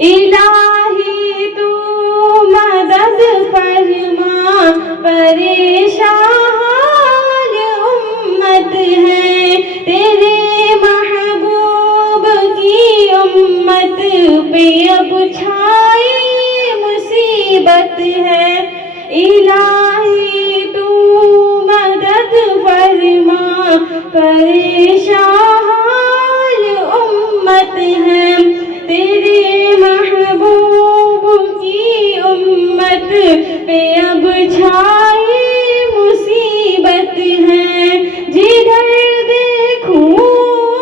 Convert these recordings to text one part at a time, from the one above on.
الہی تو مدد فرما، پریشان حال امت ہے، تیرے محبوب کی امت پہ اب چھائی مصیبت ہے۔ الہی تو مدد فرما، پریشان حال امت ہے، تیرے محبوب کی امت پہ اب چھائی مصیبت ہے۔ جدھر دیکھوں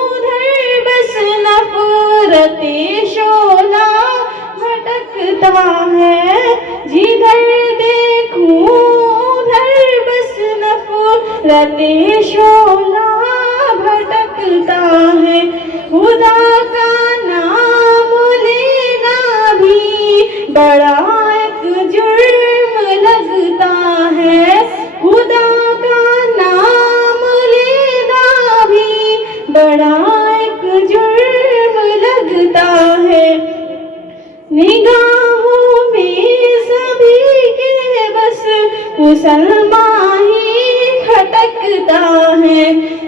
ادھر بس نفرت شعلہ بھٹکتا ہے، جدھر دیکھوں ادھر بس نفرت شعلہ بھٹکتا ہے۔ خدا کا نام لینا بھی بڑا ایک جرم لگتا ہے، خدا کا نام لینا بھی بڑا ایک جرم لگتا ہے۔ نگاہوں میں سبھی کے بس مسلمان ہی کھٹکتا ہے،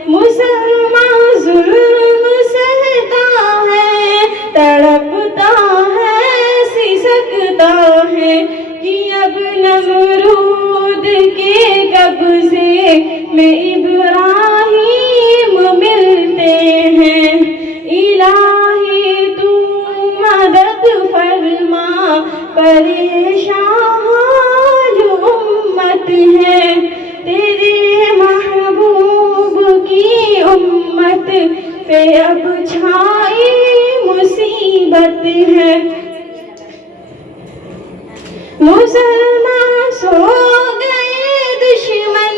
مسلمان ظلم سہتا ہے، تڑپتا ہے، سسکتا ہے، کہ اب نمرود کے قبضے میں ابراہیم ملتے ہیں۔ الہی تو مدد فرما، پریشان حال امت ہے، تیرے محبوب کی امت پہ اب چھائی مصیبت ہے۔ مسلمان سو گئے دشمن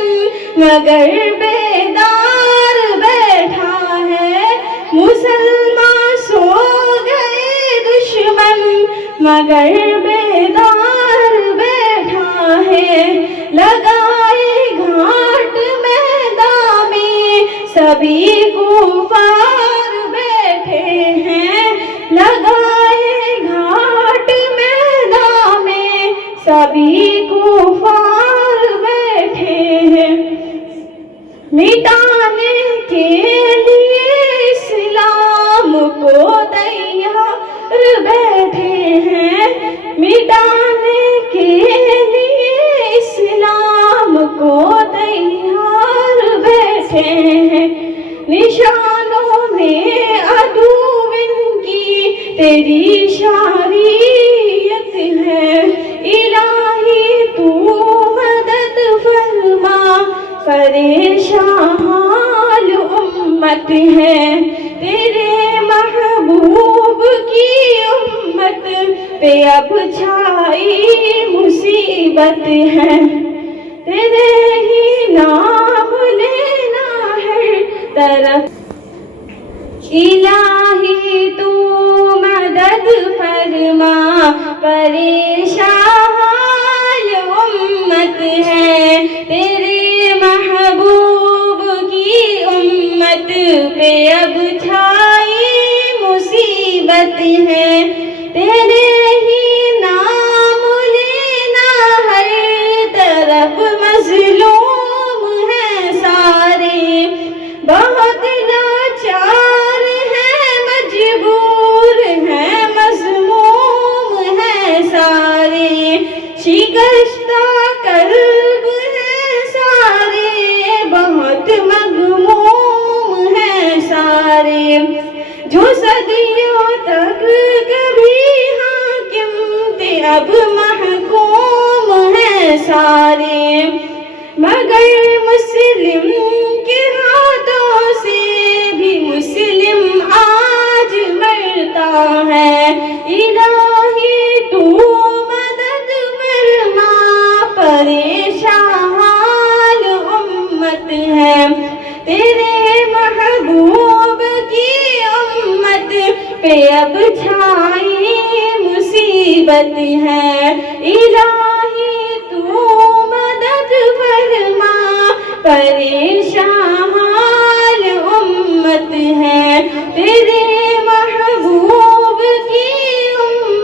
مگر بیدار بیٹھا ہے، مسلمان سو گئے دشمن مگر بیدار بیٹھا ہے۔ لگائے گھاٹ میدان میں سبھی کفار بیٹھے ہیں، لگائے گھاٹ میدان میں سبھی کفار بیٹھے ہیں۔ مٹانے کے لیے اسلام کو تیار بیٹھے ہیں، مٹانے کے لیے اسلام کو تیار بیٹھے ہیں۔ نشانوں میں عدو ان کی تیری شریعت ہے، الہی تو مدد فرما، پریشان حال امت ہے، تیرے محبوب کی امت پہ اب چھائی مصیبت ہے، تیرے ہی نام لینا ہر طرف۔ الہی تو مدد فرما، پریشان حال امت ہے، تیرے محبوب کی امت پہ اب چھائی مصیبت ہے، تیرے ہی نام لینا ہر طرف مظلوم ہیں سارے، بہت لاچار ہیں، مجبور ہیں، مذموم ہیں سارے، شکستہ قلب ہیں سارے، بہت مغموم ہیں سارے، جو صدیوں تک کبھی حاکم تھے اب محکوم ہیں سارے، مگر مسلم کے ہاتھوں سے بھی مسلم آج مرتا ہے۔ الہی تو مدد فرما، پریشان حال امت ہے، تیرے محبوب کی امت پہ اب چھائی مصیبت ہے۔ الہی تو مدد فرما، پریشان حال امت ہے، تیرے محبوب کی امت